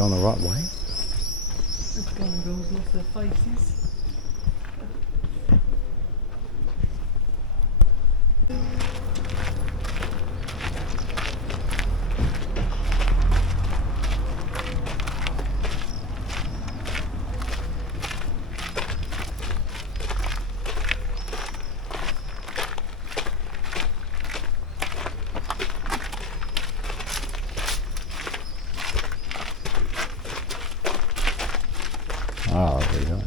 going the right way? The girls lost their faces. Oh, there you go.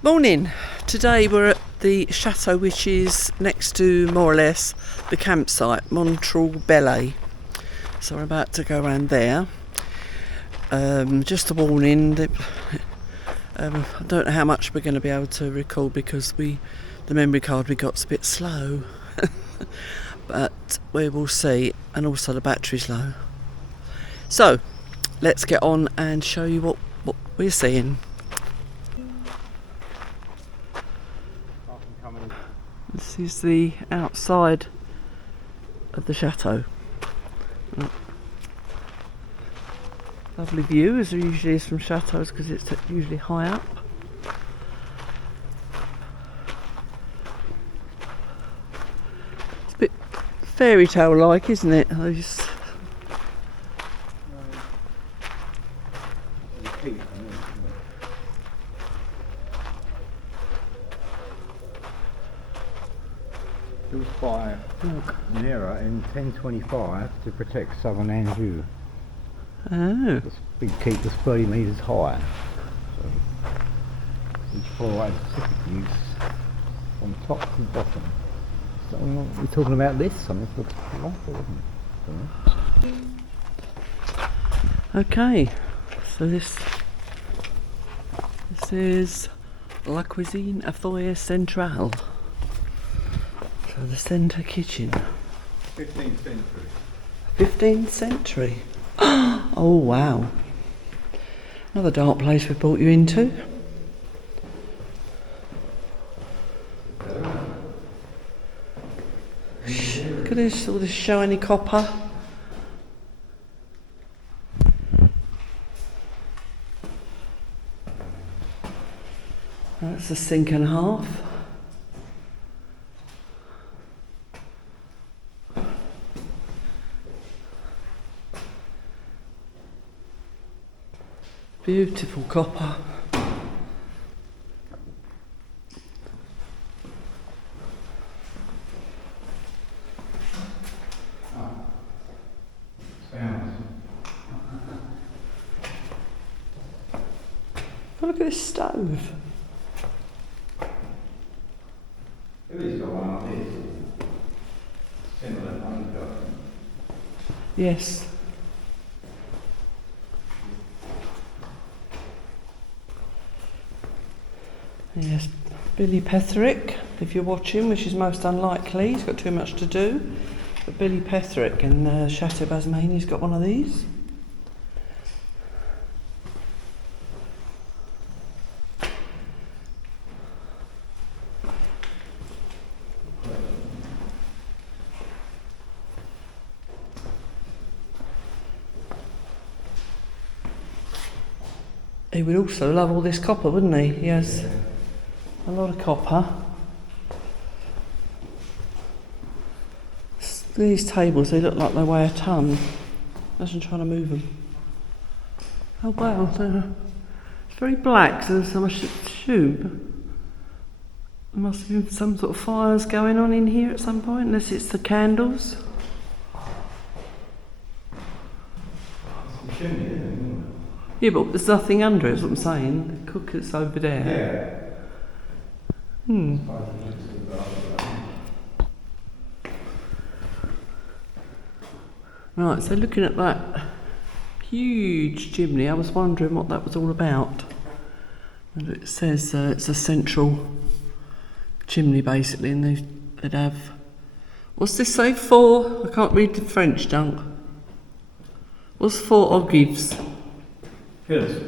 Morning. Today we're at the Chateau, which is next to more or less the campsite, Montreuil Bellay. So we're about to go around there. Just a warning that I don't know how much we're going to be able to record because the memory card we got's a bit slow. But we will see, and also the battery's low. So let's get on and show you what we're seeing. This is the outside of the chateau. Lovely view, as there usually is from chateaus, because it's usually high up. It's a bit fairy tale like, isn't it? Built by Nera in 1025 to protect southern Anjou. Oh. This big keep was 30 metres high. So each floor had specific use from top to bottom. So we're talking about this. I mean, it looks delightful, isn't it? Okay, so this is La Cuisine à Foyer Centrale. So the centre kitchen. 15th century. 15th century. Oh wow. Another dark place we brought you into. Look at this, all this shiny copper. That's a sink and a half. Beautiful copper. Oh, look at this stove. Who's got one of these? Similar one, Yes. Yes, Billy Petherick, if you're watching, which is most unlikely, he's got too much to do. But Billy Petherick in Chateau Basmaine, he's got one of these. He would also love all this copper, wouldn't he? He has a lot of copper. These tables, they look like they weigh a ton. Imagine trying to move them. Oh wow, it's very black, so there's so much tube. There must have been some sort of fires going on in here at some point, unless it's the candles. Yeah, but there's nothing under it, is what I'm saying. The cooker's over there. Yeah. Right, so looking at that huge chimney, I was wondering what that was all about. And it says it's a central chimney basically, and they'd have, what's this say, 4? I can't read the French, Dunk. What's 4 ogives? Pillars.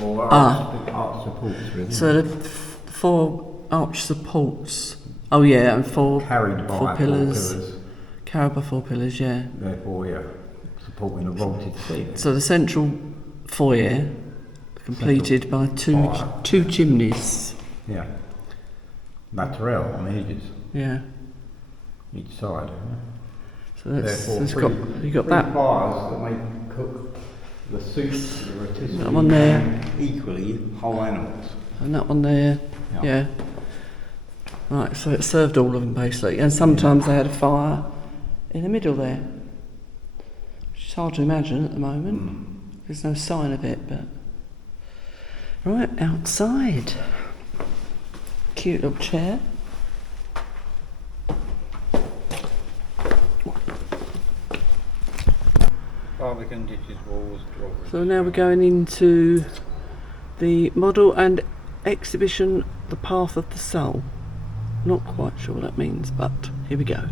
Or arch supports, really. So the 4 arch supports. Oh yeah, and 4 Carried by 4 pillars. Carried by 4 pillars, yeah. Therefore, yeah, supporting a vaulted ceiling. So the central foyer completed by two chimneys. Yeah. Lateral on the edges, Yeah. each side. So that's, Therefore, you got that. fires that may cook the soup, the rotisserie. That one there. Equally whole animals. And that one there. Yeah. Right, so it served all of them basically. And sometimes they had a fire in the middle there. Which is hard to imagine at the moment. There's no sign of it, but. Right, outside. Cute little chair. Barbican ditches, walls, drawbridge. So now we're going into the model and exhibition, The Path of the Soul. Not quite sure what that means, but here we go.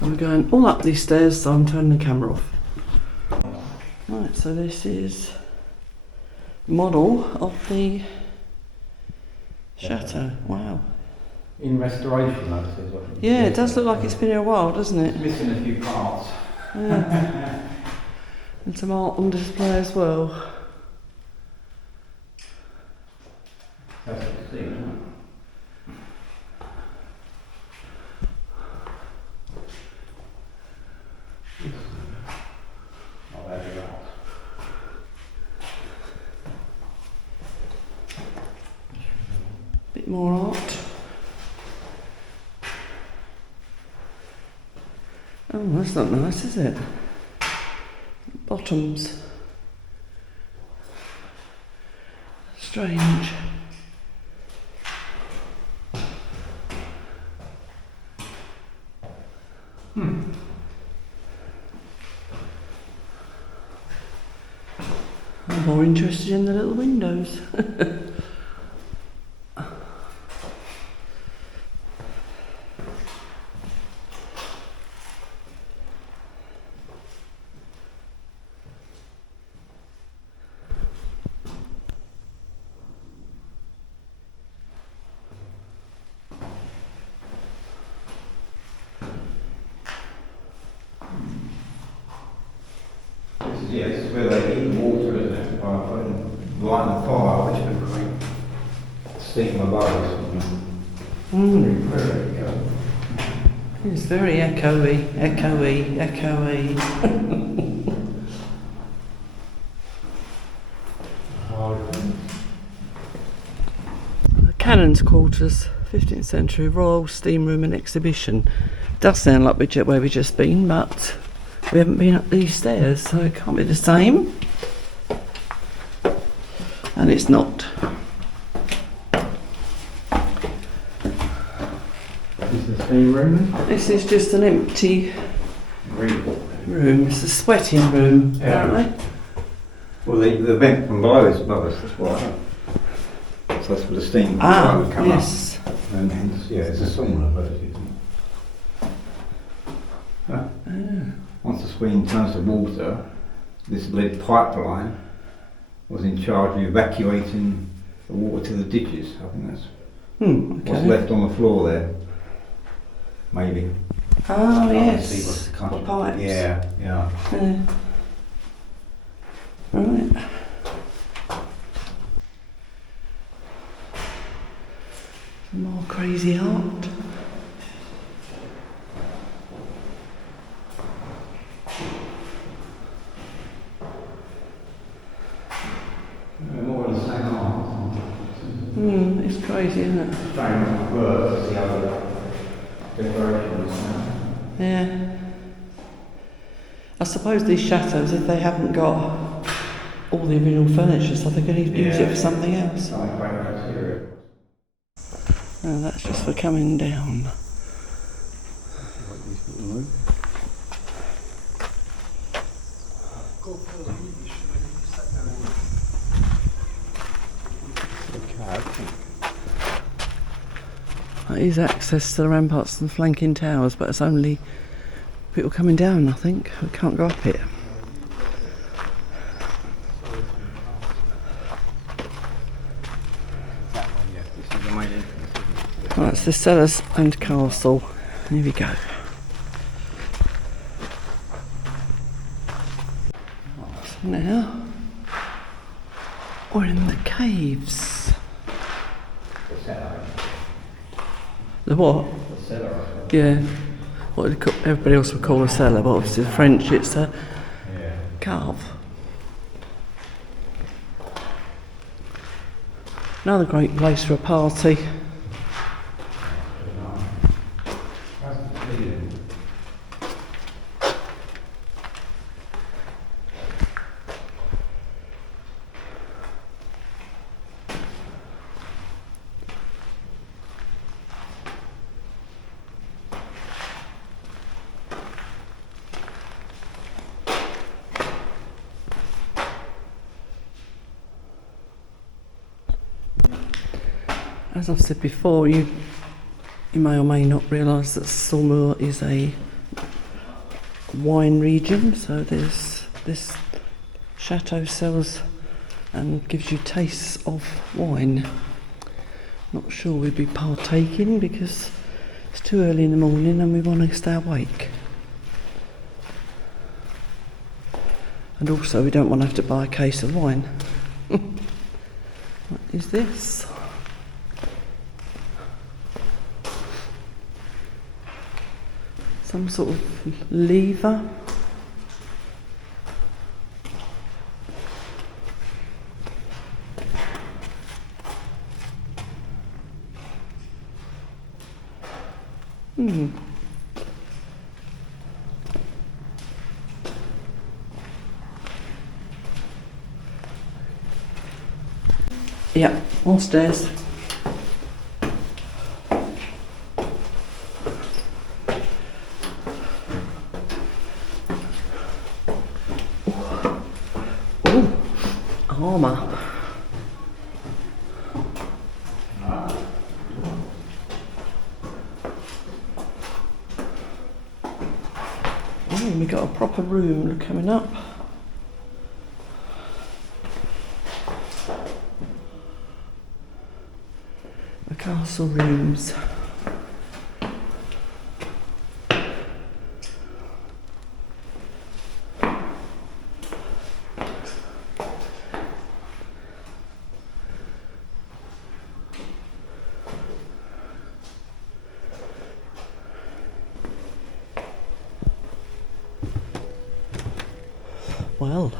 And we're going all up these stairs, so I'm turning the camera off. Right, so this is model of the chateau. Wow. In restoration, that says. Yeah, it does look like it's been here a while, doesn't it? Missing a few parts. Yeah. And some art on display as well. That's what you see, isn't it? Oh, there you go. Bit more art. Oh, that's not nice, is it? Bottoms. Strange. I'm more interested in the little windows. Yeah, this is where they heat the water, isn't it? By putting lighting the fire, which would create steam above us. Very good. It's very echoey, echoey, echoey. The Cannon's Quarters, 15th century Royal Steam Room and Exhibition. Does sound like where we've just been, but we haven't been up these stairs, so it can't be the same. And it's not. Is the steam room? This is just an empty room. It's a sweating room, apparently. Well, the vent from below is above us, that's why. So that's where the steam would come yes. up. And hence, yeah, it's a sauna, but it isn't. Once the screen turns to water, this lead pipeline was in charge of evacuating the water to the ditches. I think that's what's left on the floor there. Maybe. Oh, yes. See what's The kind of, pipes. yeah. Right. Some more crazy art. More of the same art. It's crazy, isn't it? Strange birds, the other decorations. Yeah. I suppose these chateaux, if they haven't got all the original furniture, so they're going to use it for something else. Something quite material. Oh, that's just for coming down. That is access to the ramparts and flanking towers, but it's only people coming down, I think. We can't go up it. Well, that's the Cellars and Castle. Here we go. So now we're in the caves. The what? The cellar. Yeah. What do everybody else would call a cellar, but obviously in French it's a cave. Another great place for a party. As I've said before, you may or may not realise that Saumur is a wine region, so there's this Chateau sells and gives you tastes of wine. Not sure we'd be partaking because it's too early in the morning and we want to stay awake. And also we don't want to have to buy a case of wine. What is this? Some sort of lever. Yeah, all stairs. Armour. Oh, we got a proper room coming up. The castle rooms. Well,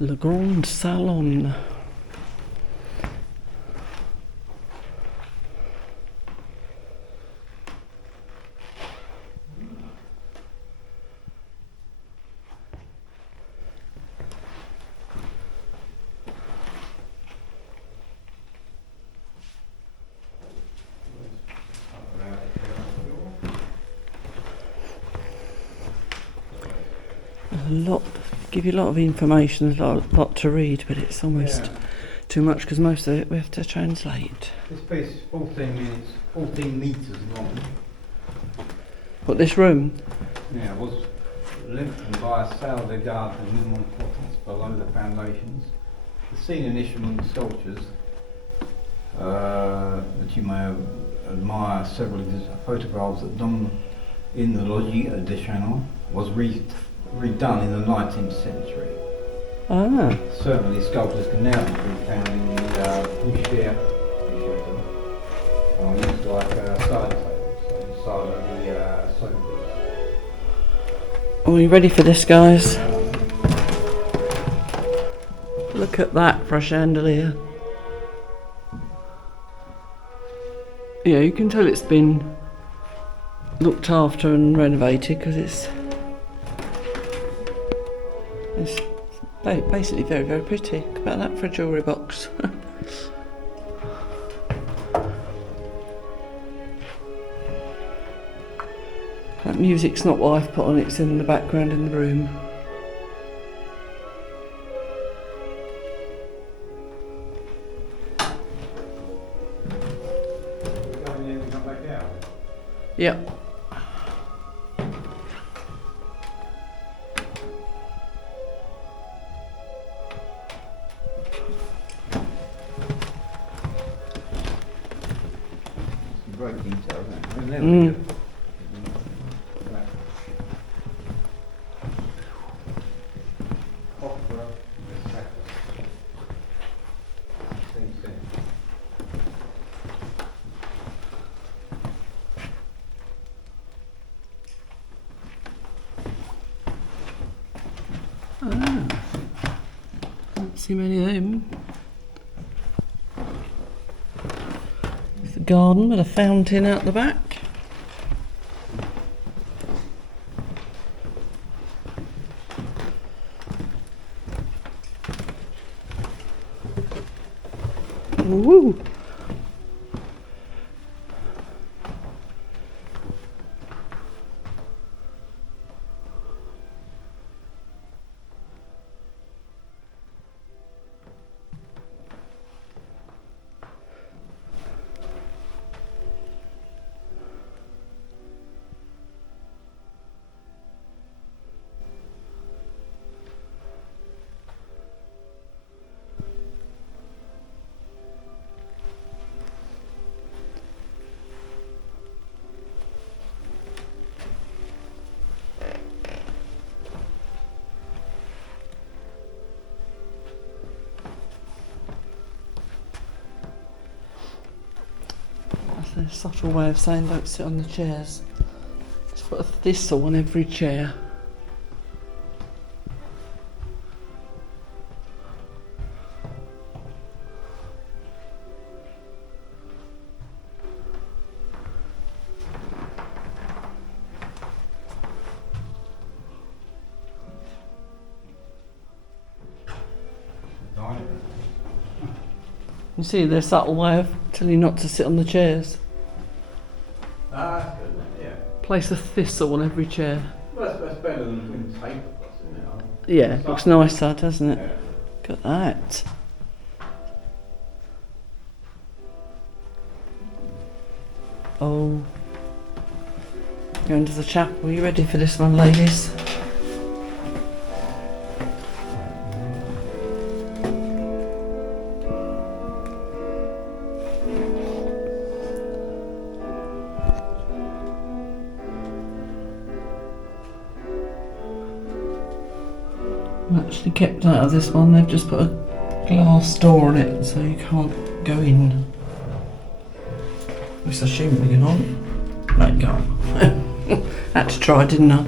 Le Grand Salon. Give you a lot of information, a lot to read, but it's almost too much because most of it we have to translate. This piece is 14 metres long. What, this room? Yeah, it was lengthened by a salle de garde de importance below the foundations. The scene and instrument sculptures that you may admire several photographs that Dom in the Logis de Chateau was redone in the 19th century. Ah. Certainly sculptures can now be found in the Boucher. It's like side tables inside of the Saumur. Are we ready for this, guys? Look at that for a chandelier. Yeah, you can tell it's been looked after and renovated because it's basically very, very pretty. Look about that for a jewellery box. That music's not what I've put on, it's in the background in the room. Yep. Great detail, isn't it? Can't see many of them. There's a garden with a fountain out the back. Woo! A subtle way of saying don't sit on the chairs. Let's put a thistle on every chair. You see their subtle way of telling you not to sit on the chairs. That's good, yeah. Place a thistle on every chair. Well, that's better than putting tape across, isn't it? Yeah, it looks nicer, doesn't it? Yeah. Look at that. Oh. Going to the chapel. Are you ready for this one, ladies? Actually kept out of this one, they've just put a glass door on it so you can't go in. At least I assume we can on. No, you can't. Had to try, didn't I?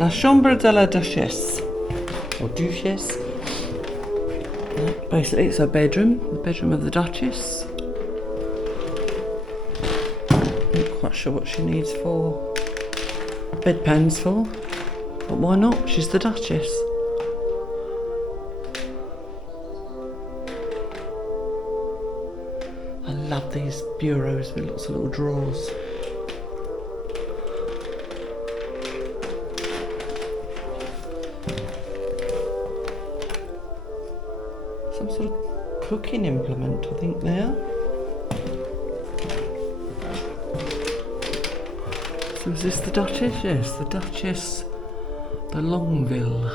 La chambre de la duchesse. Or duchesse. Basically it's her bedroom, the bedroom of the duchess. Not sure what she needs for bedpans for, but why not? She's the Duchess. I love these bureaus with lots of little drawers. Some sort of cooking implement, I think there. So is this the Duchess? Yes, the Duchess de Longueville.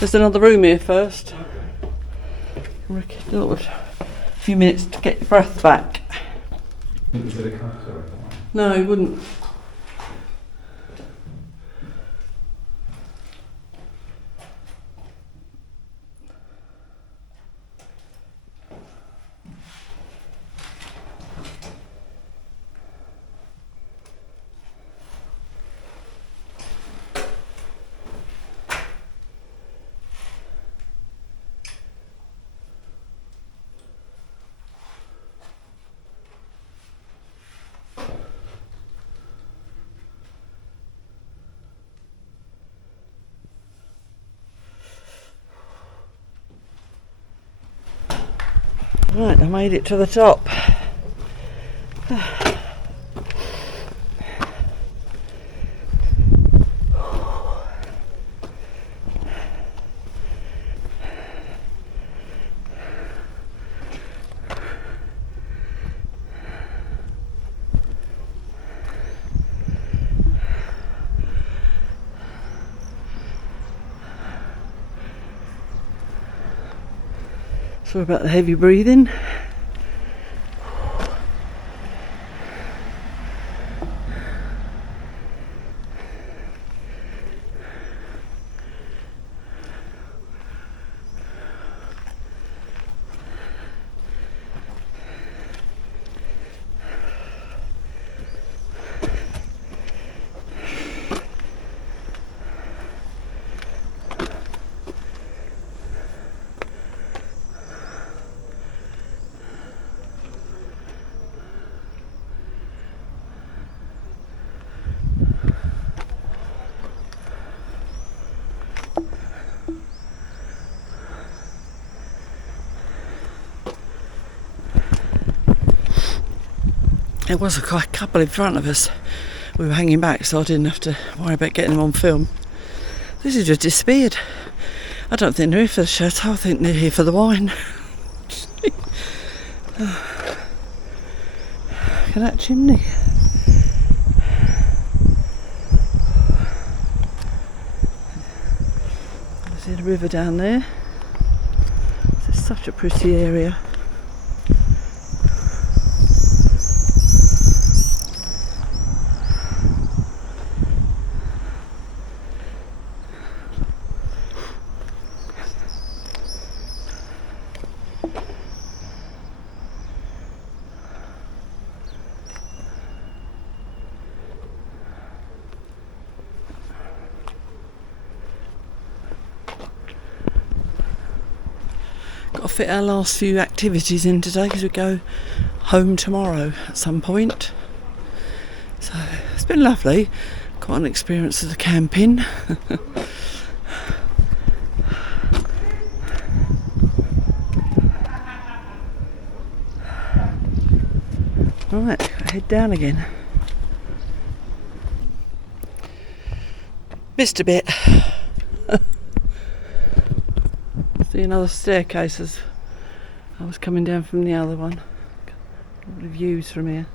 There's another room here first. Okay. A few minutes to get your breath back. No, he wouldn't. Right, I made it to the top. Sorry about the heavy breathing. There was a couple in front of us. We were hanging back, so I didn't have to worry about getting them on film. This has just disappeared. I don't think they're here for the chateau, I think they're here for the wine. Look at that chimney. See the river down there. This is such a pretty area. Got to fit our last few activities in today because we go home tomorrow at some point. So it's been lovely. Quite an experience of the camping. Right, head down again. Missed a bit. See another staircase as I was coming down from the other one. Lovely views from here.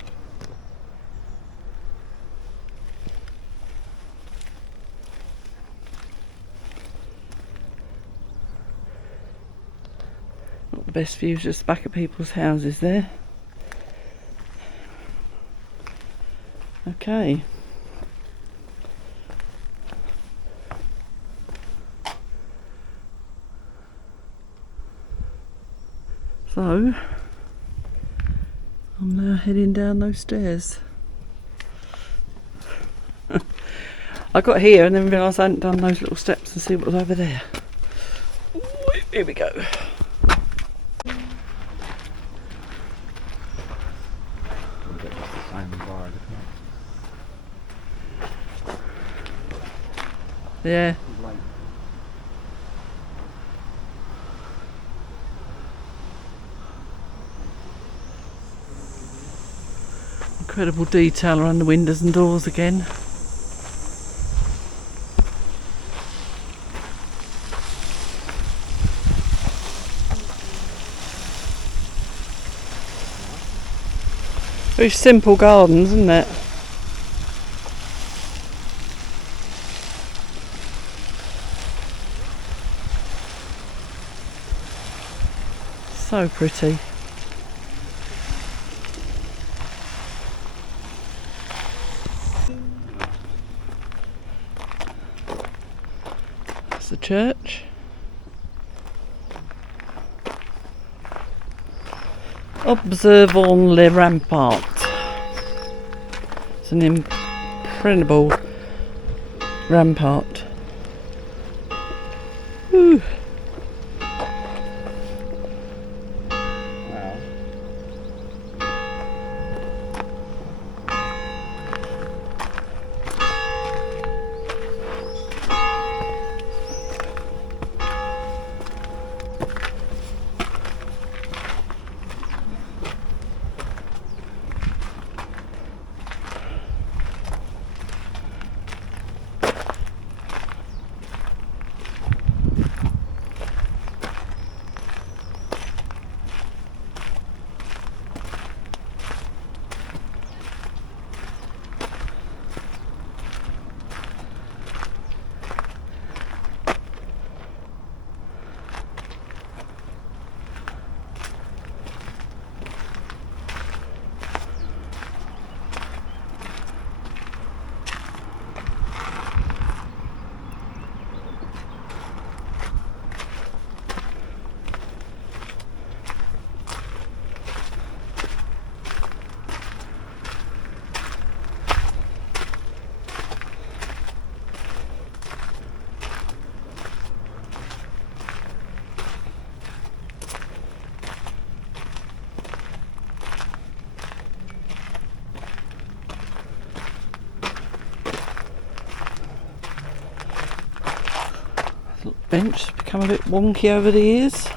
Not the best views, just back at people's houses there. Okay. So, I'm now heading down those stairs. I got here and then realised I hadn't done those little steps and see what was over there. Ooh, here we go. Yeah. Incredible detail around the windows and doors again. Very simple gardens, isn't it? So pretty. That's the church. Observons les ramparts. It's an incredible rampart. Woo. Wow. Bench become a bit wonky over the years.